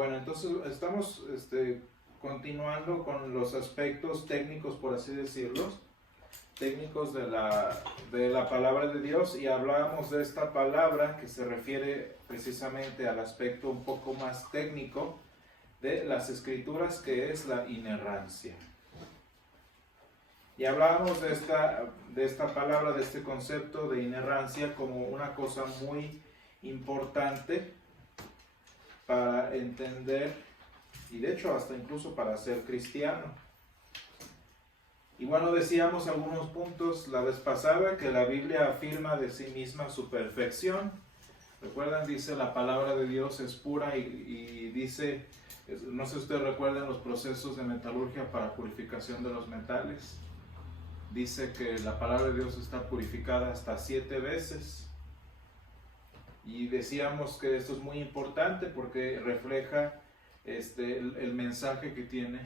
Bueno, entonces estamos continuando con los aspectos técnicos, por así decirlo, técnicos de la palabra de Dios, y hablábamos de esta palabra que se refiere precisamente al aspecto un poco más técnico de las escrituras, que es la inerrancia. Y hablábamos de esta palabra, de este concepto de inerrancia como una cosa muy importante para entender, y de hecho hasta incluso para ser cristiano. Y bueno, decíamos algunos puntos la vez pasada, que la Biblia afirma de sí misma su perfección. Recuerdan, dice la palabra de Dios es pura, y dice, no sé si ustedes recuerdan los procesos de metalurgia para purificación de los metales. Dice que la palabra de Dios está purificada hasta 7 veces. Y decíamos que esto es muy importante porque refleja el mensaje que tiene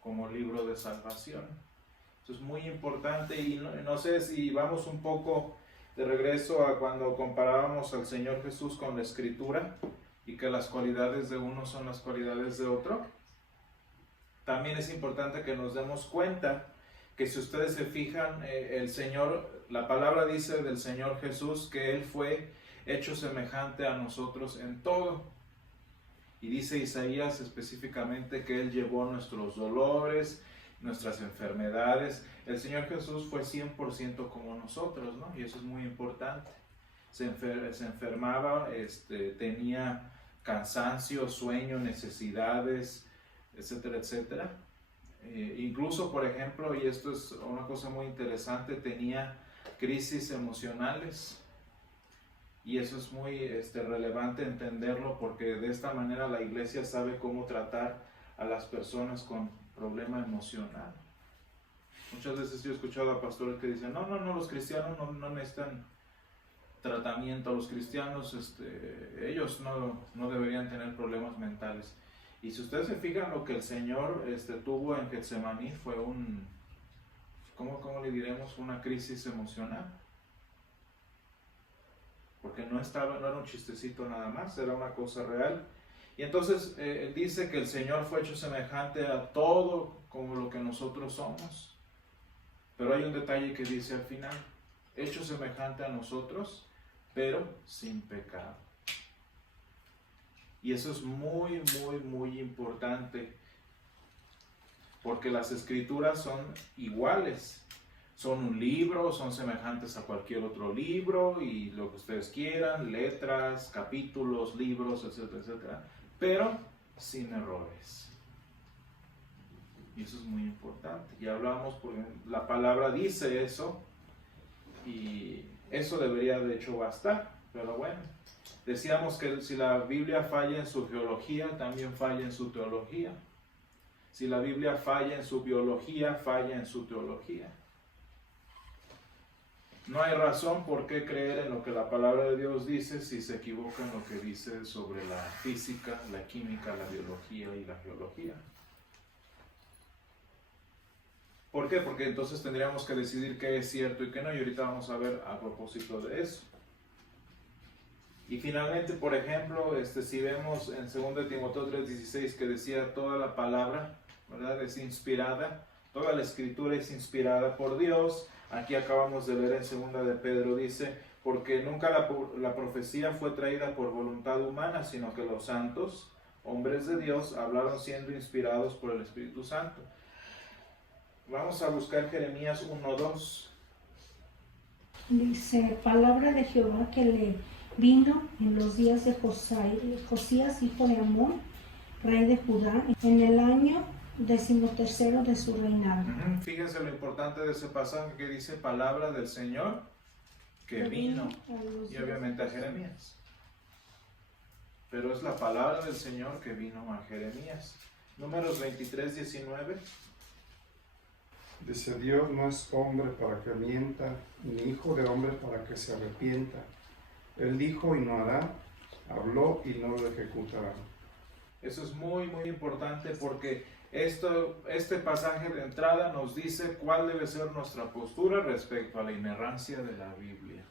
como libro de salvación. Esto es muy importante, y no sé si vamos un poco de regreso a cuando comparábamos al Señor Jesús con la Escritura, y que las cualidades de uno son las cualidades de otro. También es importante que nos demos cuenta que, si ustedes se fijan, la palabra dice del Señor Jesús que Él fue hecho semejante a nosotros en todo. Y dice Isaías específicamente que Él llevó nuestros dolores, nuestras enfermedades. El Señor Jesús fue 100% como nosotros, ¿no? Y eso es muy importante. Se enfermaba, tenía cansancio, sueño, necesidades, etcétera, etcétera. Incluso, por ejemplo, y esto es una cosa muy interesante, tenía crisis emocionales. Y eso es muy relevante entenderlo, porque de esta manera la iglesia sabe cómo tratar a las personas con problema emocional. Muchas veces yo he escuchado a pastores que dicen, no, los cristianos no necesitan tratamiento, los cristianos, ellos no deberían tener problemas mentales. Y si ustedes se fijan, lo que el Señor tuvo en Getsemaní fue ¿cómo le diremos? Una crisis emocional. Porque no era un chistecito nada más, era una cosa real. Y entonces dice que el Señor fue hecho semejante a todo como lo que nosotros somos. Pero hay un detalle que dice al final, hecho semejante a nosotros, pero sin pecado. Y eso es muy, muy, muy importante, porque las escrituras son iguales. Son un libro, son semejantes a cualquier otro libro, y lo que ustedes quieran, letras, capítulos, libros, etcétera, etcétera, pero sin errores. Y eso es muy importante. Ya hablamos, porque la palabra dice eso, y eso debería de hecho bastar. Pero bueno, decíamos que si la Biblia falla en su geología, también falla en su teología. Si la Biblia falla en su biología, falla en su teología. No hay razón por qué creer en lo que la palabra de Dios dice si se equivoca en lo que dice sobre la física, la química, la biología y la geología. ¿Por qué? Porque entonces tendríamos que decidir qué es cierto y qué no, y ahorita vamos a ver a propósito de eso. Y finalmente, por ejemplo, si vemos en 2 Timoteo 3:16, que decía toda la palabra, ¿verdad?, es inspirada, toda la escritura es inspirada por Dios. Aquí acabamos de leer en 2 de Pedro, dice, porque nunca la profecía fue traída por voluntad humana, sino que los santos, hombres de Dios, hablaron siendo inspirados por el Espíritu Santo. Vamos a buscar Jeremías 1:2. Dice, palabra de Jehová que le vino en los días de Josías, hijo de Amón, rey de Judá, en el año 13º de su reinado. Fíjense lo importante de ese pasaje que dice palabra del Señor que vino, y obviamente a Jeremías. Pero es la palabra del Señor que vino a Jeremías. Números 23:19. Dice, Dios no es hombre para que mienta, ni hijo de hombre para que se arrepienta. Él dijo y no hará, habló y no lo ejecutará. Eso es muy, muy importante, porque este pasaje de entrada nos dice cuál debe ser nuestra postura respecto a la inerrancia de la Biblia.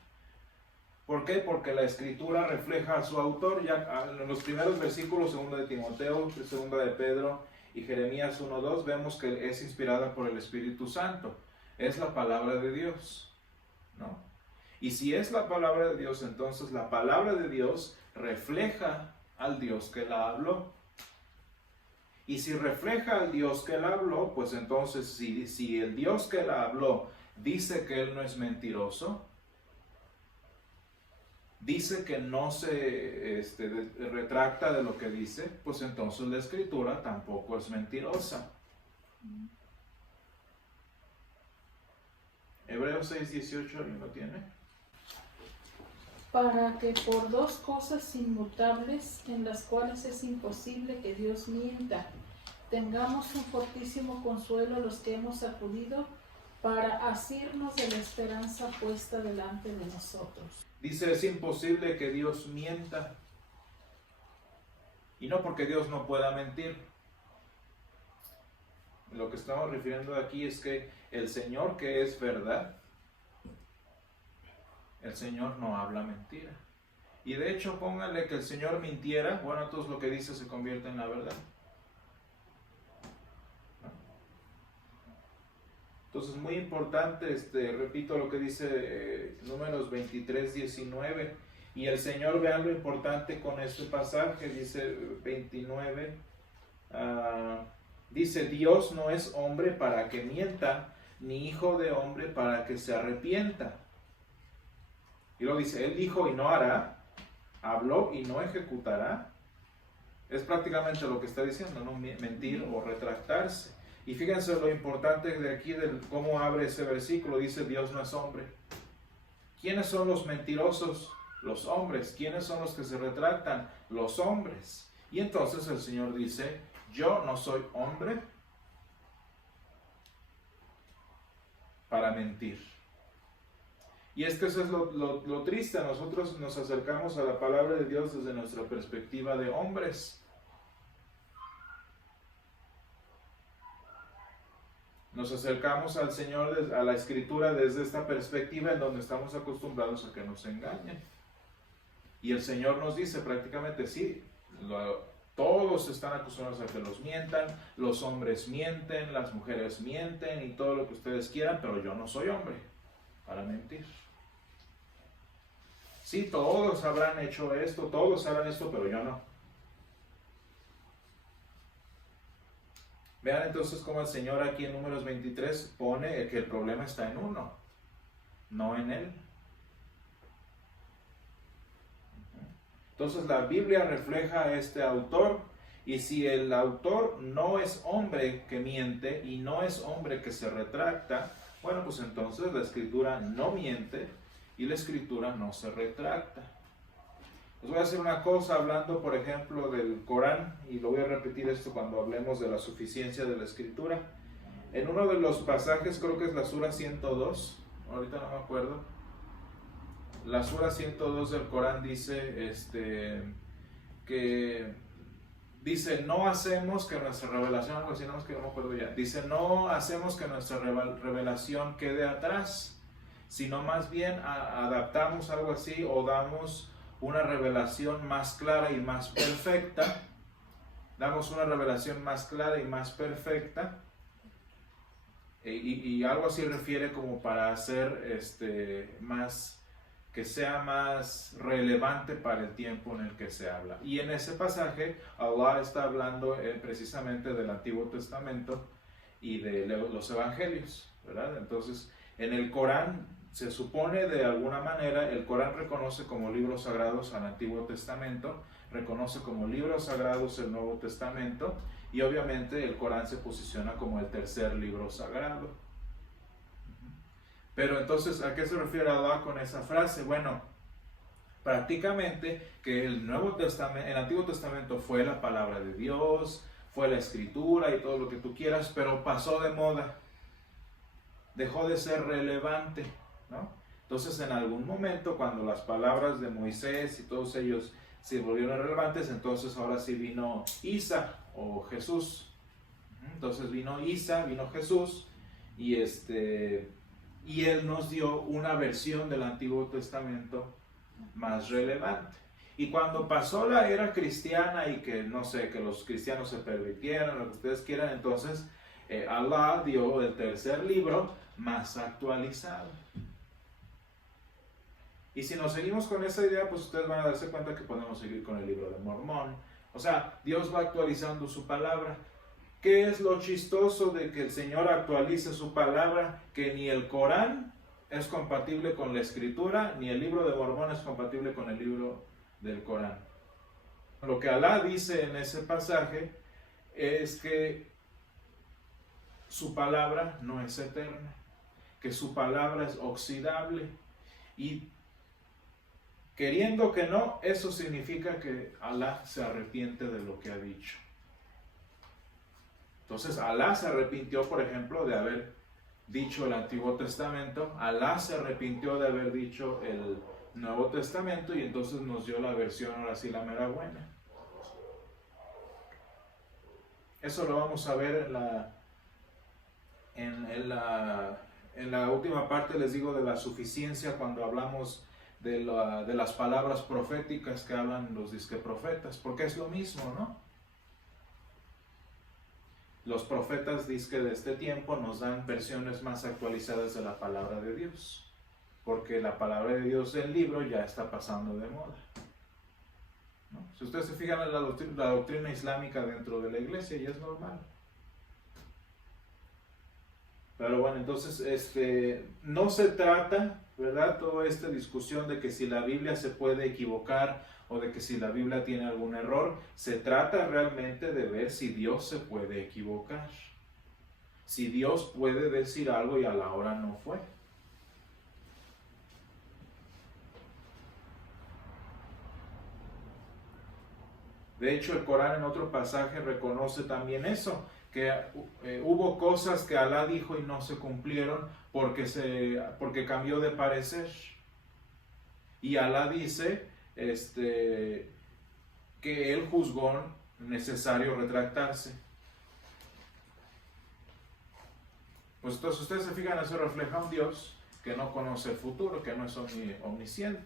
¿Por qué? Porque la escritura refleja a su autor. Ya en los primeros versículos, 2 de Timoteo, 2 de Pedro y Jeremías 1:2, vemos que es inspirada por el Espíritu Santo. Es la palabra de Dios, ¿no? Y si es la palabra de Dios, entonces la palabra de Dios refleja al Dios que la habló. Y si refleja al Dios que la habló, pues entonces si el Dios que la habló dice que Él no es mentiroso, dice que no se retracta de lo que dice, pues entonces la escritura tampoco es mentirosa. Hebreos 6:18, ¿alguien lo tiene? Para que por dos cosas inmutables, en las cuales es imposible que Dios mienta, tengamos un fortísimo consuelo los que hemos acudido para asirnos de la esperanza puesta delante de nosotros. Dice, es imposible que Dios mienta. Y no porque Dios no pueda mentir. Lo que estamos refiriendo aquí es que el Señor, que es verdad, el Señor no habla mentira. Y de hecho, póngale que el Señor mintiera, bueno, entonces lo que dice se convierte en la verdad. ¿No? Entonces, muy importante, repito lo que dice Números 23:19. Y el Señor, vean lo importante con este pasaje, dice 29, dice, Dios no es hombre para que mienta, ni hijo de hombre para que se arrepienta. Y luego dice, Él dijo y no hará, habló y no ejecutará. Es prácticamente lo que está diciendo, ¿no? Mentir o retractarse. Y fíjense lo importante de aquí, de cómo abre ese versículo, dice, Dios no es hombre. ¿Quiénes son los mentirosos? Los hombres. ¿Quiénes son los que se retractan? Los hombres. Y entonces el Señor dice, yo no soy hombre para mentir. Y es que eso es lo triste. Nosotros nos acercamos a la palabra de Dios desde nuestra perspectiva de hombres. Nos acercamos al Señor, a la Escritura desde esta perspectiva en donde estamos acostumbrados a que nos engañen. Y el Señor nos dice prácticamente, sí, todos están acostumbrados a que los mientan, los hombres mienten, las mujeres mienten y todo lo que ustedes quieran, pero yo no soy hombre para mentir. Sí, todos habrán hecho esto, todos harán esto, pero yo no. Vean entonces cómo el Señor aquí en Números 23 pone que el problema está en uno, no en Él. Entonces la Biblia refleja a este autor, y si el autor no es hombre que miente y no es hombre que se retracta, bueno, pues entonces la Escritura no miente y la Escritura no se retracta. Les voy a hacer una cosa hablando, por ejemplo, del Corán, y lo voy a repetir esto cuando hablemos de la suficiencia de la Escritura. En uno de los pasajes, creo que es la Sura 102, ahorita no me acuerdo, la Sura 102 del Corán dice, que dice, no hacemos que nuestra revelación, algo así, no me acuerdo ya, dice, no hacemos que nuestra revelación quede atrás, sino más bien adaptamos algo así, o damos una revelación más clara y más perfecta. Damos una revelación más clara y más perfecta. Y algo así refiere como para hacer más, que sea más relevante para el tiempo en el que se habla. Y en ese pasaje, Allah está hablando precisamente del Antiguo Testamento y de los Evangelios, ¿verdad? Entonces, en el Corán, se supone de alguna manera, el Corán reconoce como libros sagrados al Antiguo Testamento, reconoce como libros sagrados el Nuevo Testamento, y obviamente el Corán se posiciona como el tercer libro sagrado. Pero entonces, ¿a qué se refiere Allah con esa frase? Bueno, prácticamente que el Antiguo Testamento fue la palabra de Dios, fue la Escritura y todo lo que tú quieras, pero pasó de moda, dejó de ser relevante, ¿no? Entonces, en algún momento, cuando las palabras de Moisés y todos ellos se volvieron relevantes, entonces ahora sí vino Isa o Jesús. Entonces vino Isa, vino Jesús, y Él nos dio una versión del Antiguo Testamento más relevante. Y cuando pasó la era cristiana y que, no sé, que los cristianos se permitieran, lo que ustedes quieran, entonces Allah dio el tercer libro más actualizado. Y si nos seguimos con esa idea, pues ustedes van a darse cuenta que podemos seguir con el libro de Mormón. O sea, Dios va actualizando su palabra. ¿Qué es lo chistoso de que el Señor actualice su palabra? Que ni el Corán es compatible con la Escritura, ni el libro de Mormón es compatible con el libro del Corán. Lo que Alá dice en ese pasaje es que su palabra no es eterna, que su palabra es oxidable, y queriendo que no, eso significa que Alá se arrepiente de lo que ha dicho. Entonces Alá se arrepintió, por ejemplo, de haber dicho el Antiguo Testamento. Alá se arrepintió de haber dicho el Nuevo Testamento, y entonces nos dio la versión, ahora sí, la mera buena. Eso lo vamos a ver en la última parte, les digo, de la suficiencia, cuando hablamos de las palabras proféticas que hablan los disque profetas, porque es lo mismo, ¿no? Los profetas disque de este tiempo nos dan versiones más actualizadas de la palabra de Dios, porque la palabra de Dios del libro ya está pasando de moda, ¿no? Si ustedes se fijan en la doctrina islámica dentro de la iglesia, ya es normal. Pero bueno, entonces no se trata, ¿verdad?, toda esta discusión de que si la Biblia se puede equivocar o de que si la Biblia tiene algún error. Se trata realmente de ver si Dios se puede equivocar, si Dios puede decir algo y a la hora no fue. De hecho, el Corán en otro pasaje reconoce también eso, que hubo cosas que Alá dijo y no se cumplieron porque cambió de parecer. Y Alá dice que él juzgó necesario retractarse. Pues entonces ustedes se fijan, eso refleja un Dios que no conoce el futuro, que no es omnisciente,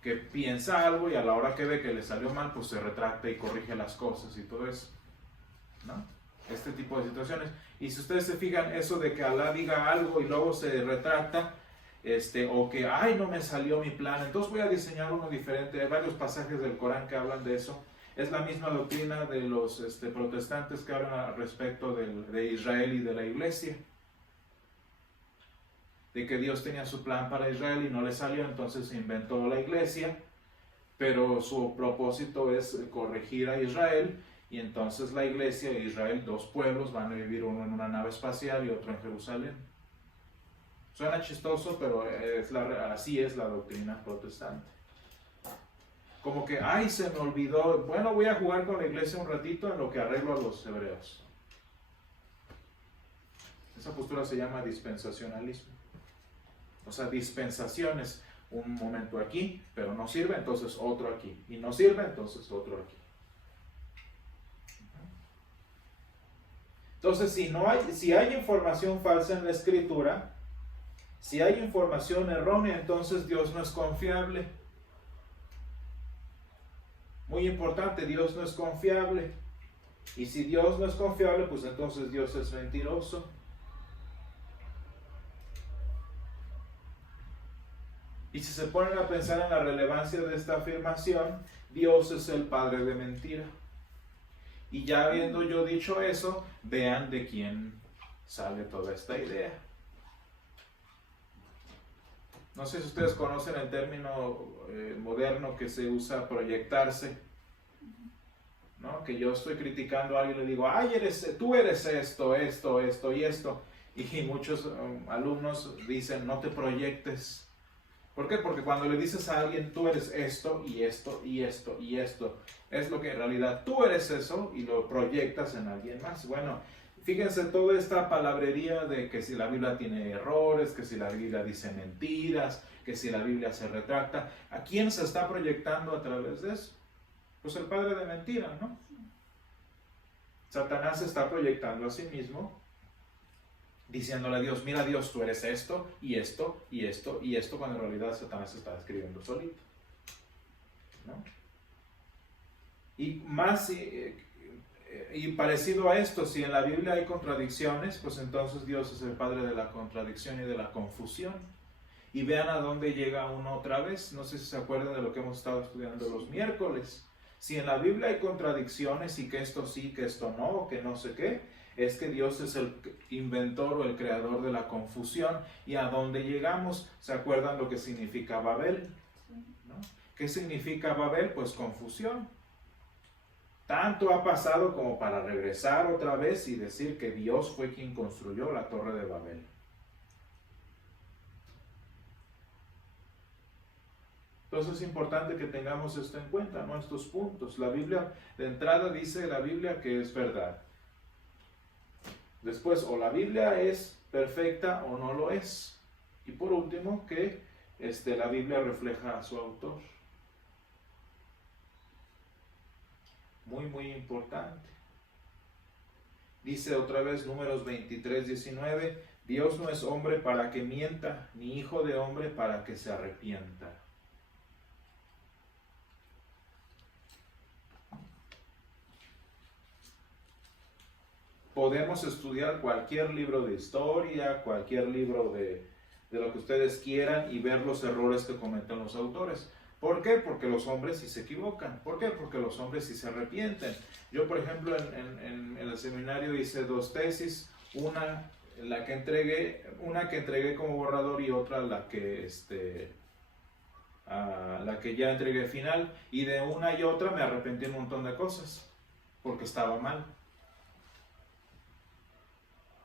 que piensa algo y a la hora que ve que le salió mal, pues se retracta y corrige las cosas y todo eso, ¿no? Este tipo de situaciones. Y si ustedes se fijan, eso de que Alá diga algo y luego se retracta, o que, ay, no me salió mi plan, entonces voy a diseñar uno diferente. Hay varios pasajes del Corán que hablan de eso. Es la misma doctrina de los protestantes que hablan al respecto de Israel y de la iglesia, de que Dios tenía su plan para Israel y no le salió, entonces se inventó la iglesia, pero su propósito es corregir a Israel, y entonces la iglesia e Israel, dos pueblos, van a vivir uno en una nave espacial y otro en Jerusalén. Suena chistoso, pero así es la doctrina protestante. Como que, ay, se me olvidó, bueno, voy a jugar con la iglesia un ratito en lo que arreglo a los hebreos. Esa postura se llama dispensacionalismo. O sea, dispensaciones, un momento aquí, pero no sirve, entonces otro aquí. Y no sirve, entonces otro aquí. Entonces, si hay información falsa en la escritura, si hay información errónea, entonces Dios no es confiable. Muy importante, Dios no es confiable. Y si Dios no es confiable, pues entonces Dios es mentiroso. Y si se ponen a pensar en la relevancia de esta afirmación, Dios es el padre de mentira. Y ya habiendo yo dicho eso, vean de quién sale toda esta idea. No sé si ustedes conocen el término moderno que se usa, proyectarse, ¿no? Que yo estoy criticando a alguien y le digo, ay, tú eres esto y esto. Y muchos alumnos dicen, no te proyectes. ¿Por qué? Porque cuando le dices a alguien, tú eres esto y esto y esto y esto, es lo que en realidad tú eres eso y lo proyectas en alguien más. Bueno, fíjense toda esta palabrería de que si la Biblia tiene errores, que si la Biblia dice mentiras, que si la Biblia se retracta. ¿A quién se está proyectando a través de eso? Pues el padre de mentira, ¿no? Satanás se está proyectando a sí mismo, diciéndole a Dios, mira Dios, tú eres esto y esto y esto y esto, cuando en realidad Satanás está escribiendo solito. ¿no? Y más, y parecido a esto, si en la Biblia hay contradicciones, pues entonces Dios es el padre de la contradicción y de la confusión. Y vean a dónde llega uno otra vez. No sé si se acuerdan de lo que hemos estado estudiando los miércoles. Si en la Biblia hay contradicciones y que esto sí, que esto no, o que no sé qué, es que Dios es el inventor o el creador de la confusión. ¿Y a dónde llegamos? ¿Se acuerdan lo que significa Babel? ¿No? ¿Qué significa Babel? Pues confusión. Tanto ha pasado como para regresar otra vez y decir que Dios fue quien construyó la Torre de Babel. Entonces es importante que tengamos esto en cuenta, ¿no? Estos puntos. La Biblia, de entrada dice la Biblia que es verdad. Después, o la Biblia es perfecta o no lo es. Y por último, que la Biblia refleja a su autor. Muy, muy importante. Dice otra vez Números 23:19, Dios no es hombre para que mienta, ni hijo de hombre para que se arrepienta. Podemos estudiar cualquier libro de historia, cualquier libro de lo que ustedes quieran y ver los errores que cometen los autores. ¿Por qué? Porque los hombres sí se equivocan. ¿Por qué? Porque los hombres sí se arrepienten. Yo, por ejemplo, en el seminario hice 2 tesis, una que entregué como borrador y otra la que ya entregué final, y de una y otra me arrepentí un montón de cosas porque estaba mal.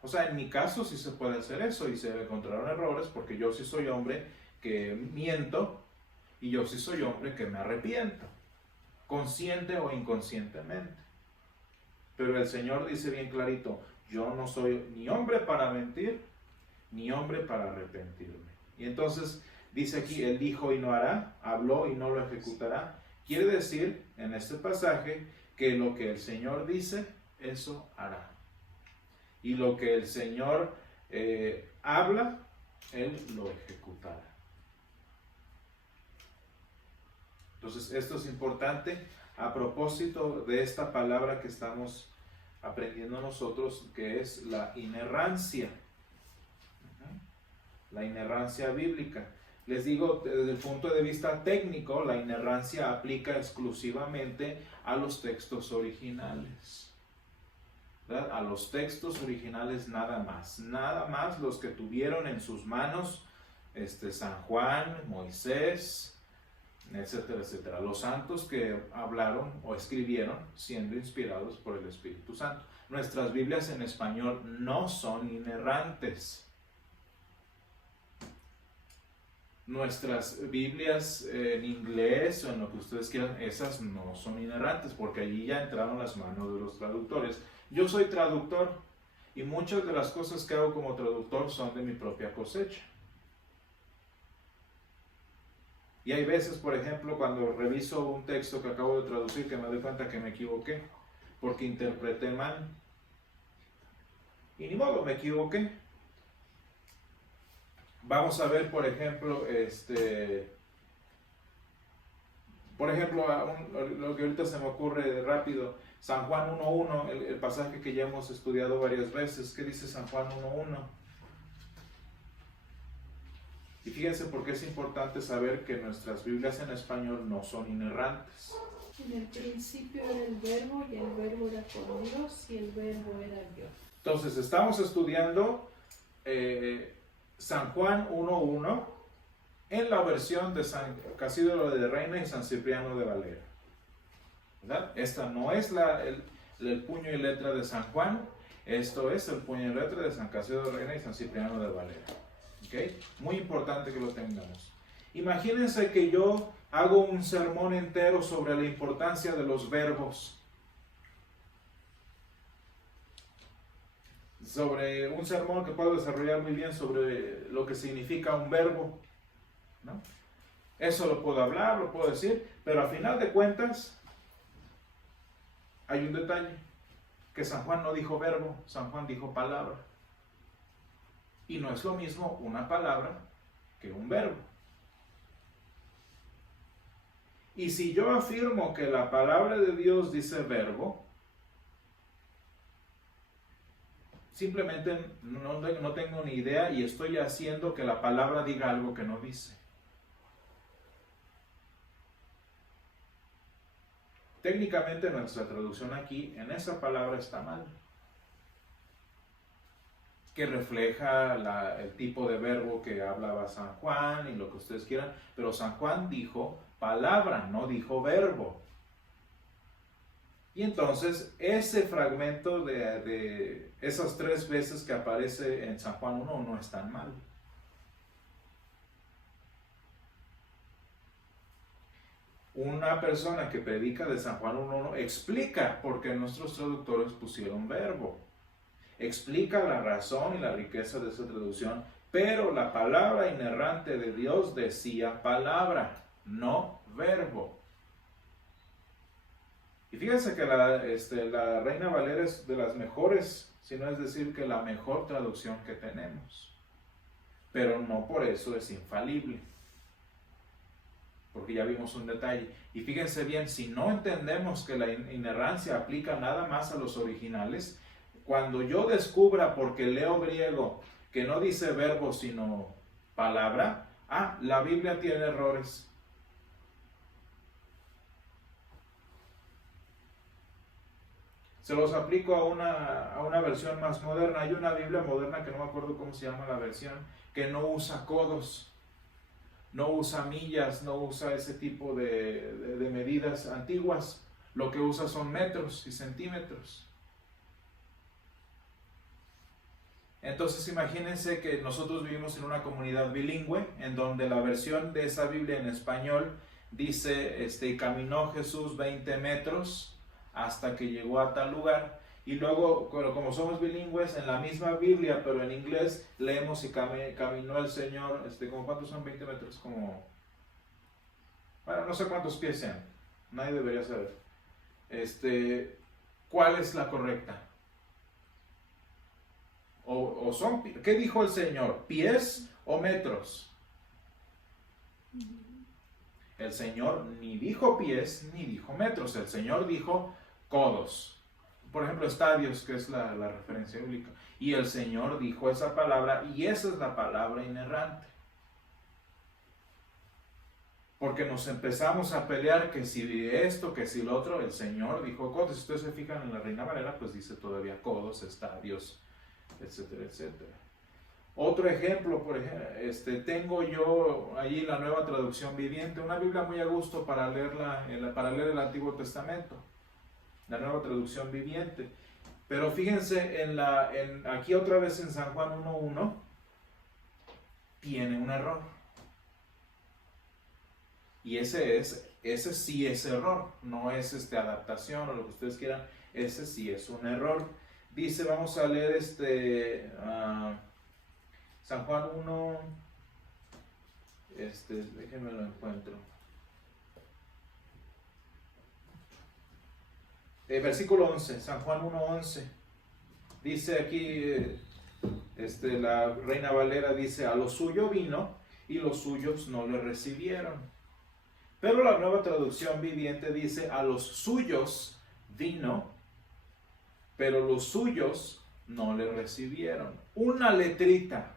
O sea, en mi caso sí se puede hacer eso y se encontraron errores porque yo sí soy hombre que miento y yo sí soy hombre que me arrepiento, consciente o inconscientemente. Pero el Señor dice bien clarito, yo no soy ni hombre para mentir, ni hombre para arrepentirme. Y entonces dice aquí, Él dijo y no hará, habló y no lo ejecutará. Quiere decir en este pasaje que lo que el Señor dice, eso hará. Y lo que el Señor habla, Él lo ejecutará. Entonces, esto es importante a propósito de esta palabra que estamos aprendiendo nosotros, que es la inerrancia. La inerrancia bíblica. Les digo, desde el punto de vista técnico, la inerrancia aplica exclusivamente a los textos originales. ¿Verdad? A los textos originales nada más los que tuvieron en sus manos San Juan, Moisés, etcétera, etcétera. Los santos que hablaron o escribieron siendo inspirados por el Espíritu Santo. Nuestras Biblias en español no son inerrantes. Nuestras Biblias en inglés o en lo que ustedes quieran, esas no son inerrantes porque allí ya entraron las manos de los traductores. Yo soy traductor y muchas de las cosas que hago como traductor son de mi propia cosecha. Y hay veces, por ejemplo, cuando reviso un texto que acabo de traducir, que me doy cuenta que me equivoqué, porque interpreté mal. Y ni modo, me equivoqué. Vamos a ver, por ejemplo, lo que ahorita se me ocurre rápido, San Juan 1.1, el pasaje que ya hemos estudiado varias veces. ¿Qué dice San Juan 1.1? Y fíjense por qué es importante saber que nuestras Biblias en español no son inerrantes. En el principio era el verbo y el verbo era con Dios y el verbo era Dios. Entonces estamos estudiando San Juan 1.1 en la versión de San Casidro de Reina y San Cipriano de Valera. ¿Verdad? Esta no es el puño y letra de San Juan, esto es el puño y letra de San Casidro de Reina y San Cipriano de Valera. ¿Okay? Muy importante que lo tengamos. Imagínense que yo hago un sermón entero sobre la importancia de los verbos. Sobre un sermón que puedo desarrollar muy bien sobre lo que significa un verbo, ¿no? Eso lo puedo hablar, lo puedo decir, pero a final de cuentas hay un detalle, que San Juan no dijo verbo, San Juan dijo palabra. Y no es lo mismo una palabra que un verbo. Y si yo afirmo que la palabra de Dios dice verbo, simplemente no tengo ni idea y estoy haciendo que la palabra diga algo que no dice. Técnicamente nuestra traducción aquí en esa palabra está mal, que refleja el tipo de verbo que hablaba San Juan y lo que ustedes quieran, pero San Juan dijo palabra, no dijo verbo. Y entonces ese fragmento de esas 3 veces que aparece en San Juan 1 no es tan mal. Una persona que predica de San Juan 1.1 explica por qué nuestros traductores pusieron verbo. Explica la razón y la riqueza de esa traducción, pero la palabra inerrante de Dios decía palabra, no verbo. Y fíjense que la Reina Valera es de las mejores, si no es decir que la mejor traducción que tenemos. Pero no por eso es infalible. Porque ya vimos un detalle. Y fíjense bien, si no entendemos que la inerrancia aplica nada más a los originales, cuando yo descubra, porque leo griego, que no dice verbo sino palabra, la Biblia tiene errores. Se los aplico a una versión más moderna. Hay una Biblia moderna que no me acuerdo cómo se llama la versión, que no usa codos, no usa millas, no usa ese tipo de medidas antiguas. Lo que usa son metros y centímetros. Entonces imagínense que nosotros vivimos en una comunidad bilingüe, en donde la versión de esa Biblia en español dice, y caminó Jesús 20 metros hasta que llegó a tal lugar. Y luego, como somos bilingües, en la misma Biblia, pero en inglés, leemos y caminó el Señor, ¿como cuántos son 20 metros? Como, bueno, no sé cuántos pies sean, nadie debería saber. ¿Cuál es la correcta? ¿Qué dijo el Señor? ¿Pies o metros? El Señor ni dijo pies ni dijo metros, el Señor dijo codos. Por ejemplo, estadios, que es la referencia bíblica. Y el Señor dijo esa palabra, y esa es la palabra inerrante. Porque nos empezamos a pelear que si esto, que si lo otro, el Señor dijo codos. Si ustedes se fijan en la Reina Valera, pues dice todavía codos, estadios, etcétera, etcétera. Otro ejemplo, por ejemplo, tengo yo allí la Nueva Traducción Viviente, una Biblia muy a gusto para leer el Antiguo Testamento, la Nueva Traducción Viviente. Pero fíjense, aquí otra vez en San Juan 1.1, tiene un error. Y ese sí es error, no es adaptación o lo que ustedes quieran, ese sí es un error. Dice, vamos a leer San Juan 1, déjenme lo encuentro. Versículo 11, San Juan 1:11. Dice aquí, la Reina Valera dice, a lo suyo vino y los suyos no le recibieron. Pero la Nueva Traducción Viviente dice, a los suyos vino, pero los suyos no le recibieron. Una letrita.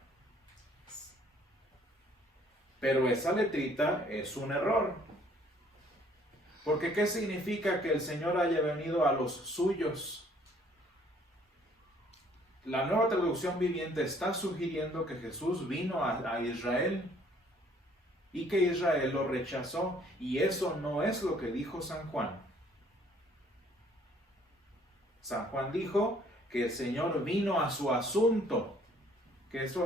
Pero esa letrita es un error. Porque ¿qué significa que el Señor haya venido a los suyos? La Nueva Traducción Viviente está sugiriendo que Jesús vino a Israel y que Israel lo rechazó. Y eso no es lo que dijo San Juan. San Juan dijo que el Señor vino a su asunto.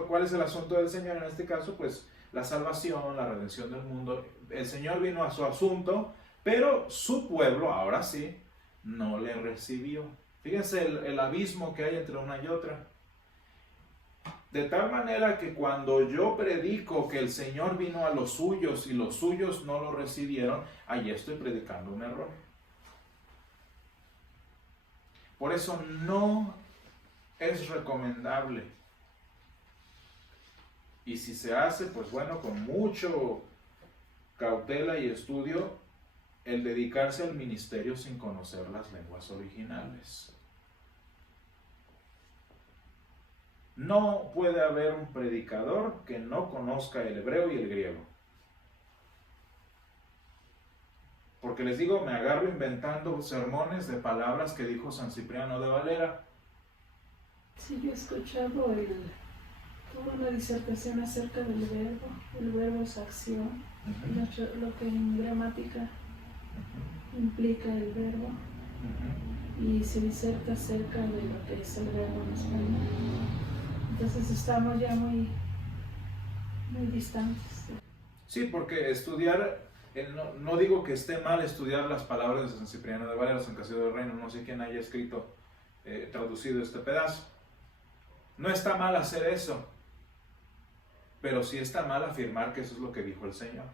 ¿Cuál es el asunto del Señor en este caso? Pues la salvación, la redención del mundo. El Señor vino a su asunto, pero su pueblo, ahora sí, no le recibió. Fíjense el abismo que hay entre una y otra. De tal manera que cuando yo predico que el Señor vino a los suyos y los suyos no lo recibieron, ahí estoy predicando un error. Por eso no es recomendable. Y si se hace, pues bueno, con mucho cautela y estudio, el dedicarse al ministerio sin conocer las lenguas originales. No puede haber un predicador que no conozca el hebreo y el griego. Porque les digo, me agarro inventando sermones de palabras que dijo San Cipriano de Valera. Sí, yo he escuchado toda una disertación acerca del verbo. El verbo es acción, lo que en gramática implica el verbo. Y se diserta acerca de lo que es el verbo en español. Entonces estamos ya muy distantes. Sí, porque estudiar, no digo que esté mal estudiar las palabras de San Cipriano de Valera, San Casio del Reino, no sé quién haya escrito, traducido este pedazo. No está mal hacer eso, pero sí está mal afirmar que eso es lo que dijo el Señor.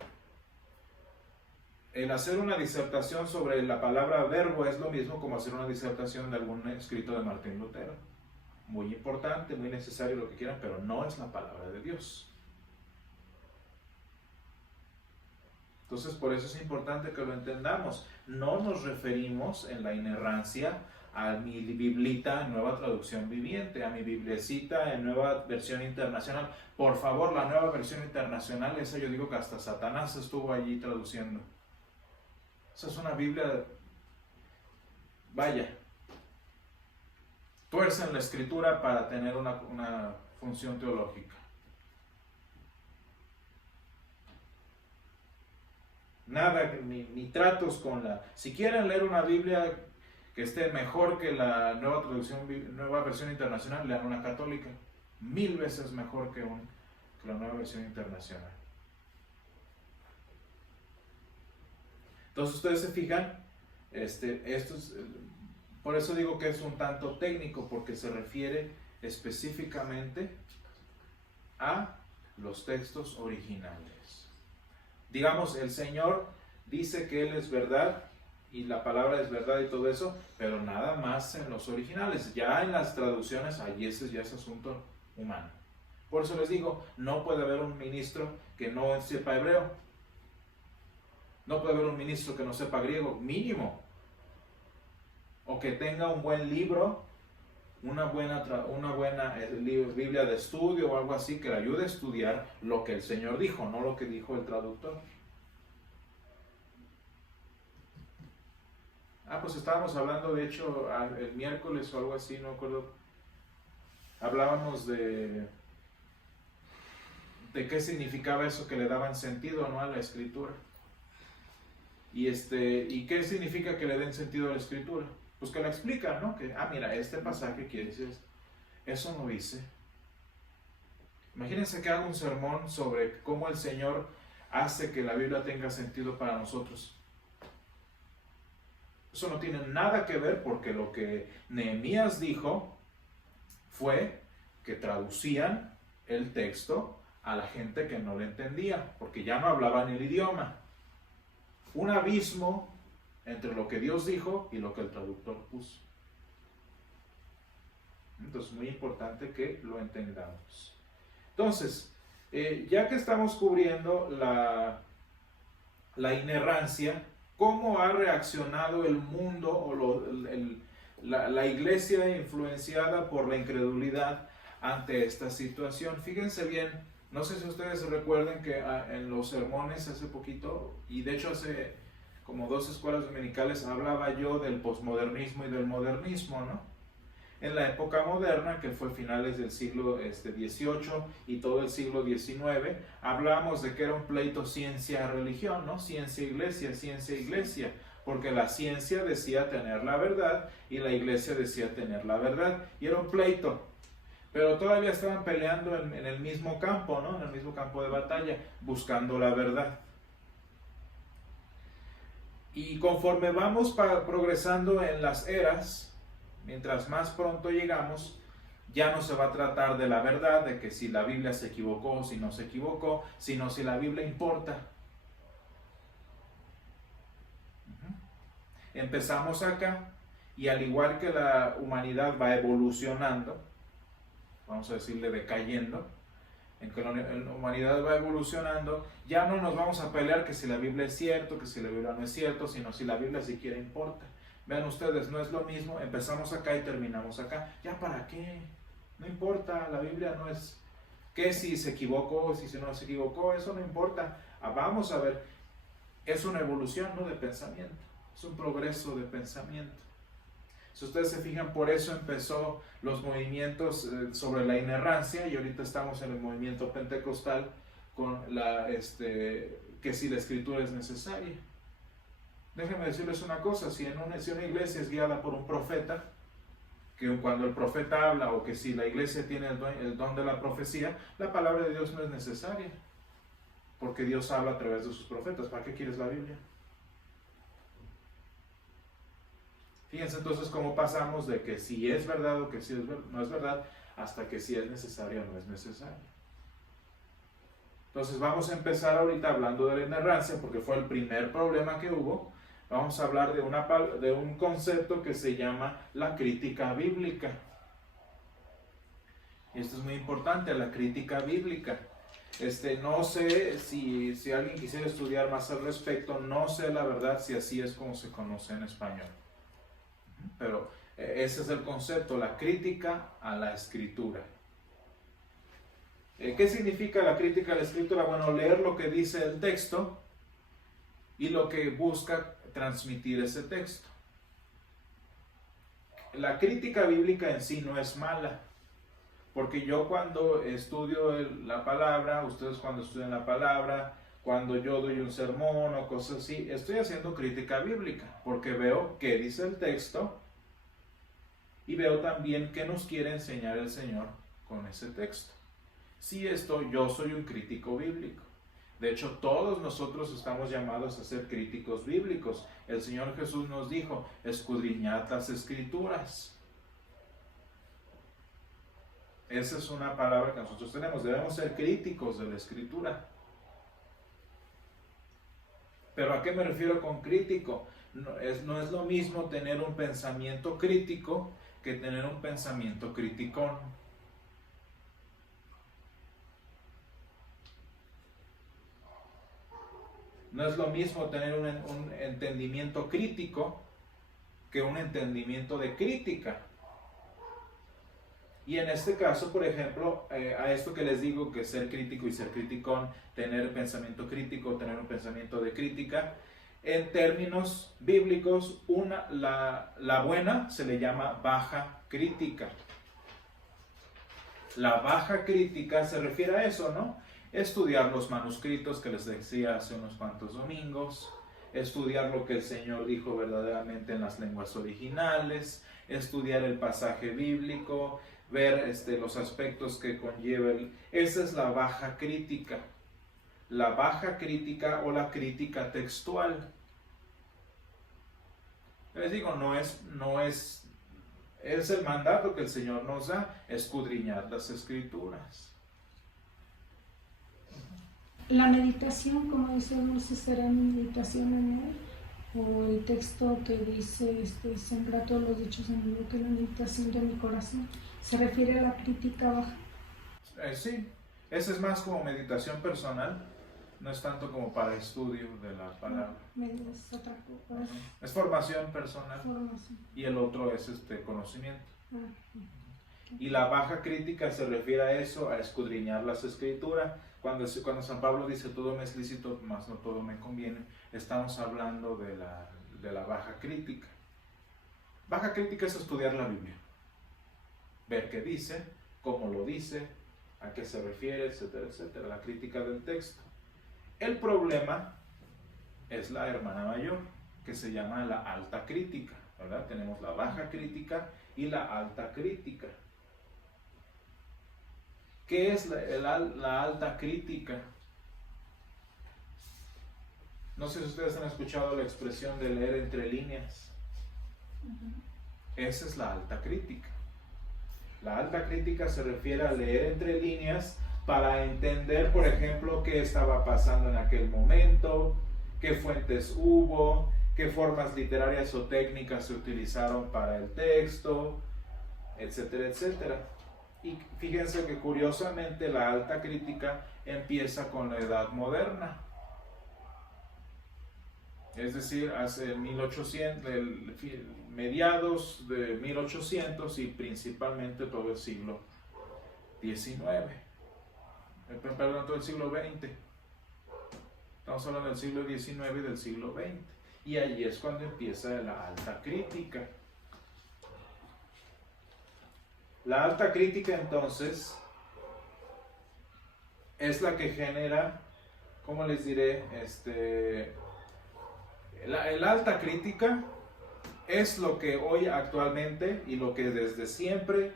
El hacer una disertación sobre la palabra verbo es lo mismo como hacer una disertación de algún escrito de Martín Lutero. Muy importante, muy necesario, lo que quieran, pero no es la palabra de Dios. Entonces, por eso es importante que lo entendamos. No nos referimos en la inerrancia a mi biblita en Nueva Traducción Viviente, a mi biblecita en Nueva Versión Internacional. Por favor, la Nueva Versión Internacional, esa yo digo que hasta Satanás estuvo allí traduciendo. Esa es una Biblia, vaya, tuercen la escritura para tener una función teológica. Nada, ni tratos con la... Si quieren leer una Biblia que esté mejor que la Nueva Versión Internacional, lean una católica. 1000 veces mejor que la Nueva Versión Internacional. Entonces ustedes se fijan, por eso digo que es un tanto técnico, porque se refiere específicamente a los textos originales. Digamos, el Señor dice que Él es verdad y la palabra es verdad y todo eso, pero nada más en los originales. Ya en las traducciones, ahí ese ya es asunto humano. Por eso les digo, no puede haber un ministro que no sepa hebreo. No puede haber un ministro que no sepa griego, mínimo. O que tenga un buen libro, una buena Biblia de estudio o algo así que le ayude a estudiar lo que el Señor dijo, no lo que dijo el traductor. Pues estábamos hablando, de hecho, el miércoles o algo así, no me acuerdo. Hablábamos de qué significaba eso que le daban sentido, ¿no?, a la escritura. ¿Y qué significa que le den sentido a la escritura? Pues que la explican, ¿no? Que, mira, este pasaje quiere decir esto. Eso no dice. Imagínense que hago un sermón sobre cómo el Señor hace que la Biblia tenga sentido para nosotros. Eso no tiene nada que ver, porque lo que Nehemías dijo fue que traducían el texto a la gente que no lo entendía, porque ya no hablaban el idioma. Un abismo entre lo que Dios dijo y lo que el traductor puso. Entonces, muy importante que lo entendamos. Entonces, ya que estamos cubriendo la inerrancia, ¿cómo ha reaccionado el mundo o la iglesia influenciada por la incredulidad ante esta situación? Fíjense bien, no sé si ustedes se recuerden que en los sermones hace poquito, y de hecho hace como 2 escuelas dominicales, hablaba yo del posmodernismo y del modernismo, ¿no? En la época moderna, que fue finales del siglo XVIII y todo el siglo XIX, hablábamos de que era un pleito ciencia-religión, ¿no? Ciencia-iglesia, porque la ciencia decía tener la verdad y la iglesia decía tener la verdad, y era un pleito. Pero todavía estaban peleando en el mismo campo, ¿no? En el mismo campo de batalla, buscando la verdad. Y conforme vamos progresando en las eras, mientras más pronto llegamos, ya no se va a tratar de la verdad, de que si la Biblia se equivocó o si no se equivocó, sino si la Biblia importa. Empezamos acá, y al igual que la humanidad va evolucionando, vamos a decirle decayendo, en que la humanidad va evolucionando, ya no nos vamos a pelear que si la Biblia es cierto, que si la Biblia no es cierto, sino si la Biblia siquiera importa. Vean ustedes, no es lo mismo, empezamos acá y terminamos acá. ¿Ya para qué? No importa, la Biblia no es que si se equivocó, si no se equivocó, eso no importa. Vamos a ver, es una evolución, ¿no?, de pensamiento, es un progreso de pensamiento. Si ustedes se fijan, por eso empezó los movimientos sobre la inerrancia, y ahorita estamos en el movimiento pentecostal con que si la escritura es necesaria. Déjenme decirles una cosa, si una iglesia es guiada por un profeta, que cuando el profeta habla, o que si la iglesia tiene el don de la profecía, la palabra de Dios no es necesaria, porque Dios habla a través de sus profetas. ¿Para qué quieres la Biblia? Fíjense entonces cómo pasamos de que si es verdad o que si no es verdad, hasta que si es necesario o no es necesario. Entonces vamos a empezar ahorita hablando de la inerrancia, porque fue el primer problema que hubo. Vamos a hablar de un concepto que se llama la crítica bíblica. Y esto es muy importante, la crítica bíblica. No sé si alguien quisiera estudiar más al respecto, no sé la verdad si así es como se conoce en español. Pero ese es el concepto, la crítica a la escritura. ¿Qué significa la crítica a la escritura? Bueno, leer lo que dice el texto y lo que busca transmitir ese texto. La crítica bíblica en sí no es mala, porque yo cuando estudio la palabra, ustedes cuando estudian la palabra, cuando yo doy un sermón o cosas así, estoy haciendo crítica bíblica, porque veo qué dice el texto y veo también qué nos quiere enseñar el Señor con ese texto. Yo soy un crítico bíblico. De hecho, todos nosotros estamos llamados a ser críticos bíblicos. El Señor Jesús nos dijo, escudriñad las Escrituras. Esa es una palabra que nosotros tenemos. Debemos ser críticos de la Escritura. ¿Pero a qué me refiero con crítico? No es lo mismo tener un pensamiento crítico que tener un pensamiento criticón. No es lo mismo tener un entendimiento crítico que un entendimiento de crítica. Y en este caso, por ejemplo, a esto que les digo, que ser crítico y ser criticón, tener pensamiento crítico, tener un pensamiento de crítica, en términos bíblicos, la buena se le llama baja crítica. La baja crítica se refiere a eso, ¿no? Estudiar los manuscritos que les decía hace unos cuantos domingos, estudiar lo que el Señor dijo verdaderamente en las lenguas originales, estudiar el pasaje bíblico, ver los aspectos que conlleva esa es la baja crítica. La baja crítica o la crítica textual. Les digo, es el mandato que el Señor nos da, escudriñar las Escrituras. La meditación, como dice, no sé si será meditación en él, o el texto que dice, sembra todos los dichos en mi boca, la meditación de mi corazón, ¿se refiere a la crítica baja? Sí, esa es más como meditación personal, no es tanto como para estudio de la palabra. Es otra cosa. Es formación personal. Formación. Y el otro es conocimiento. Okay. Y la baja crítica se refiere a eso, a escudriñar las Escrituras. Cuando San Pablo dice todo me es lícito, mas no todo me conviene, estamos hablando de la baja crítica. Baja crítica es estudiar la Biblia, ver qué dice, cómo lo dice, a qué se refiere, etcétera, etcétera, la crítica del texto. El problema es la hermana mayor, que se llama la alta crítica, ¿verdad? Tenemos la baja crítica y la alta crítica. ¿Qué es la alta crítica? No sé si ustedes han escuchado la expresión de leer entre líneas. Esa es la alta crítica. La alta crítica se refiere a leer entre líneas para entender, por ejemplo, qué estaba pasando en aquel momento, qué fuentes hubo, qué formas literarias o técnicas se utilizaron para el texto, etcétera, etcétera. Y fíjense que curiosamente la alta crítica empieza con la Edad Moderna. Es decir, hace 1800, mediados de 1800 y principalmente todo el siglo XIX. Perdón, todo el siglo XX. Estamos hablando del siglo XIX y del siglo XX. Y ahí es cuando empieza la alta crítica. La alta crítica entonces es la que genera, ¿cómo les diré? La alta crítica es lo que hoy actualmente y lo que desde siempre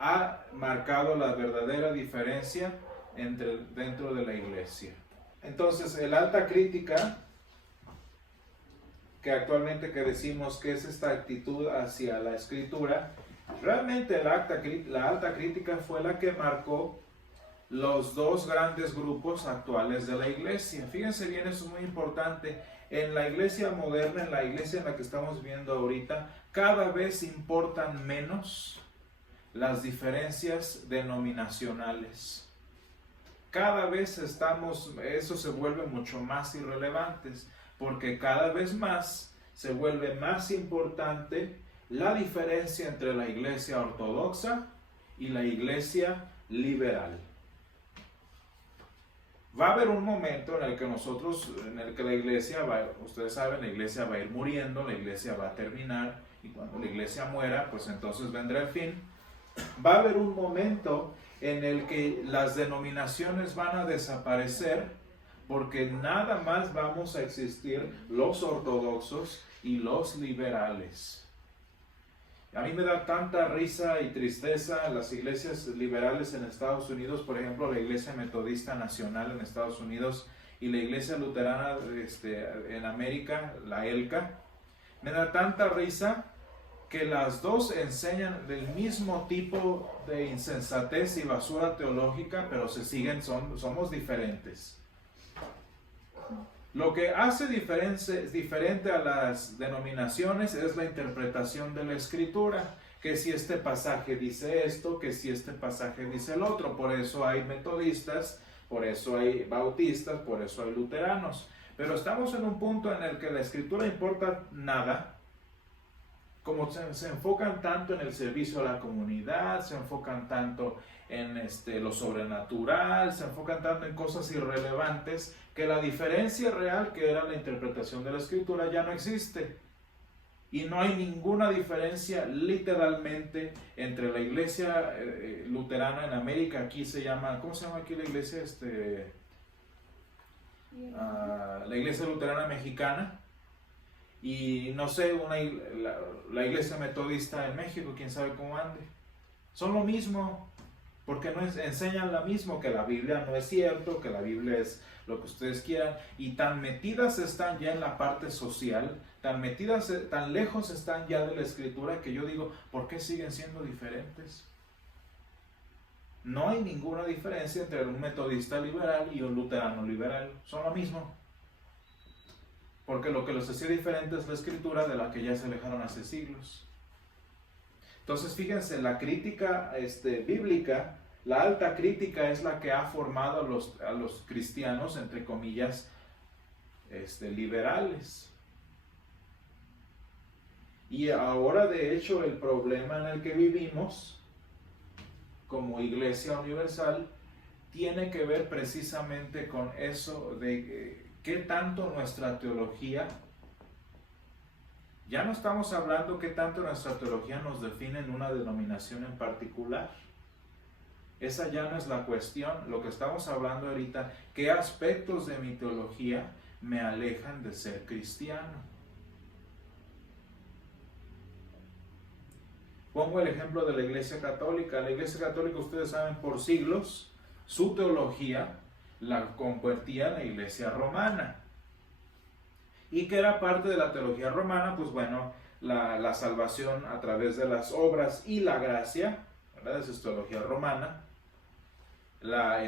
ha marcado la verdadera diferencia dentro de la iglesia. Entonces, el alta crítica, que actualmente que decimos que es esta actitud hacia la escritura, realmente la alta crítica fue la que marcó los dos grandes grupos actuales de la iglesia. Fíjense bien, eso es muy importante. En la iglesia moderna, en la iglesia en la que estamos viviendo ahorita, cada vez importan menos las diferencias denominacionales. Cada vez eso se vuelve mucho más irrelevantes, porque cada vez más se vuelve más importante la diferencia entre la iglesia ortodoxa y la iglesia liberal. Va a haber un momento en el que la iglesia ustedes saben, la iglesia va a ir muriendo, la iglesia va a terminar, y cuando la iglesia muera, pues entonces vendrá el fin. Va a haber un momento en el que las denominaciones van a desaparecer, porque nada más vamos a existir los ortodoxos y los liberales. A mí me da tanta risa y tristeza las iglesias liberales en Estados Unidos, por ejemplo, la Iglesia Metodista Nacional en Estados Unidos y la Iglesia Luterana en América, la ELCA. Me da tanta risa que las dos enseñan del mismo tipo de insensatez y basura teológica, pero somos diferentes. Lo que hace diferente a las denominaciones es la interpretación de la Escritura, que si este pasaje dice esto, que si este pasaje dice el otro. Por eso hay metodistas, por eso hay bautistas, por eso hay luteranos. Pero estamos en un punto en el que la Escritura importa nada, como se enfocan tanto en el servicio a la comunidad, se enfocan tanto en lo sobrenatural, se enfocan tanto en cosas irrelevantes, que la diferencia real que era la interpretación de la Escritura ya no existe. Y no hay ninguna diferencia literalmente entre la iglesia luterana en América, aquí se llama, ¿cómo se llama aquí la iglesia? La iglesia luterana mexicana, y no sé, la iglesia metodista en México, quién sabe cómo ande. Son lo mismo, porque enseñan lo mismo, que la Biblia no es cierto, que la Biblia es lo que ustedes quieran, y tan metidas están ya en la parte social, tan lejos están ya de la Escritura, que yo digo, ¿por qué siguen siendo diferentes? No hay ninguna diferencia entre un metodista liberal y un luterano liberal, son lo mismo. Porque lo que los hacía diferentes es la Escritura, de la que ya se alejaron hace siglos. Entonces, fíjense, la crítica bíblica, la alta crítica es la que ha formado a los cristianos, entre comillas, liberales. Y ahora, de hecho, el problema en el que vivimos, como Iglesia Universal, tiene que ver precisamente con eso de qué tanto nuestra teología, ya no estamos hablando qué tanto nuestra teología nos define en una denominación en particular. Esa ya no es la cuestión. Lo que estamos hablando ahorita, qué aspectos de mi teología me alejan de ser cristiano. Pongo el ejemplo de la Iglesia Católica. La Iglesia Católica, ustedes saben, por siglos, su teología la convertía en la Iglesia Romana. ¿Y que era parte de la teología romana? Pues bueno, la salvación a través de las obras y la gracia, ¿verdad? Esa es teología romana. La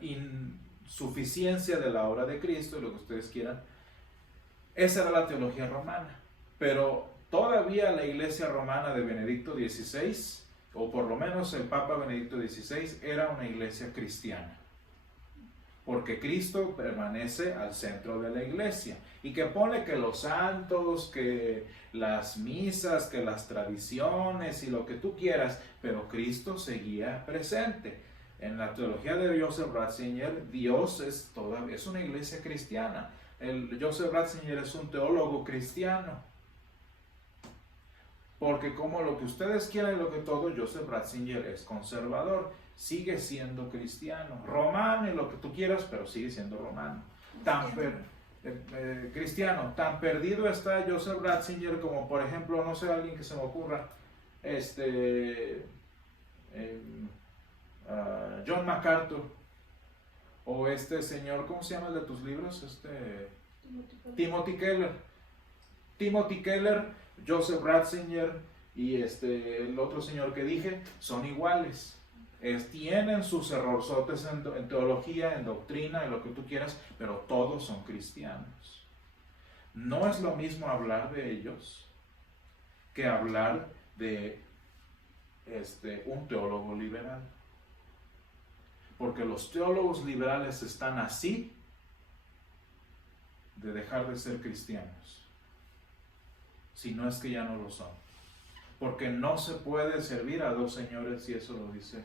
insuficiencia de la obra de Cristo, lo que ustedes quieran. Esa era la teología romana. Pero todavía la iglesia romana de Benedicto XVI, o por lo menos el Papa Benedicto XVI, era una iglesia cristiana. Porque Cristo permanece al centro de la iglesia. Y que pone que los santos, que las misas, que las tradiciones y lo que tú quieras, pero Cristo seguía presente. En la teología de Joseph Ratzinger, Dios es una iglesia cristiana. Joseph Ratzinger es un teólogo cristiano. Porque como lo que ustedes quieran y lo que todo, Joseph Ratzinger es conservador. Sigue siendo cristiano, romano y lo que tú quieras, pero sigue siendo romano. Cristiano, tan perdido está Joseph Ratzinger como, por ejemplo, no sé, alguien que se me ocurra, John MacArthur, o este señor, ¿cómo se llama el de tus libros? Timothy Keller. Timothy Keller, Joseph Ratzinger y el otro señor que dije, son iguales. Tienen sus errorzotes en teología, en doctrina, en lo que tú quieras, pero todos son cristianos. No es lo mismo hablar de ellos que hablar de un teólogo liberal. Porque los teólogos liberales están así de dejar de ser cristianos, si no es que ya no lo son. Porque no se puede servir a dos señores, y eso lo dice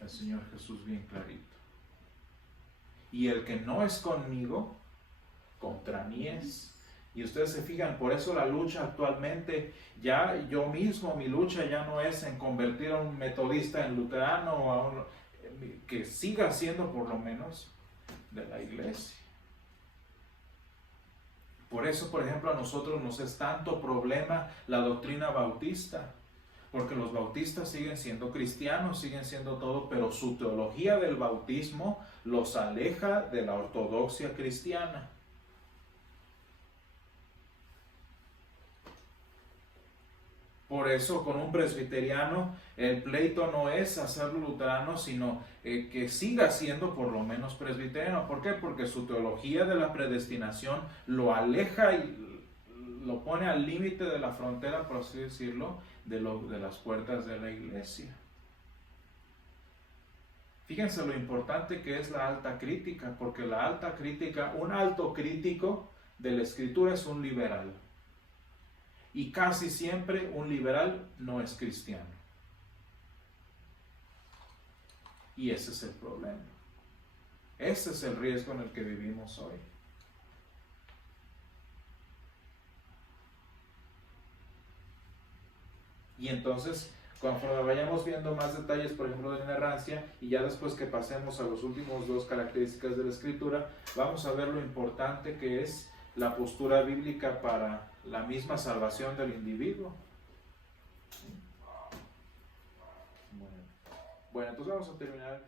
el Señor Jesús bien clarito. Y el que no es conmigo, contra mí es. Y ustedes se fijan, por eso la lucha actualmente, ya yo mismo, mi lucha ya no es en convertir a un metodista en luterano, o que siga siendo por lo menos de la iglesia. Por eso, por ejemplo, a nosotros nos es tanto problema la doctrina bautista. Porque los bautistas siguen siendo cristianos, siguen siendo todo, pero su teología del bautismo los aleja de la ortodoxia cristiana. Por eso con un presbiteriano el pleito no es hacerlo luterano, sino que siga siendo por lo menos presbiteriano. ¿Por qué? Porque su teología de la predestinación lo aleja y lo pone al límite de la frontera, por así decirlo, de las puertas de la iglesia. Fíjense lo importante que es la alta crítica, porque la alta crítica, un alto crítico de la escritura es un liberal. Y casi siempre un liberal no es cristiano. Y ese es el problema. Ese es el riesgo en el que vivimos hoy. Y entonces, conforme vayamos viendo más detalles, por ejemplo, de la inerrancia, y ya después que pasemos a los últimos dos características de la escritura, vamos a ver lo importante que es la postura bíblica para la misma salvación del individuo. Bueno, entonces vamos a terminar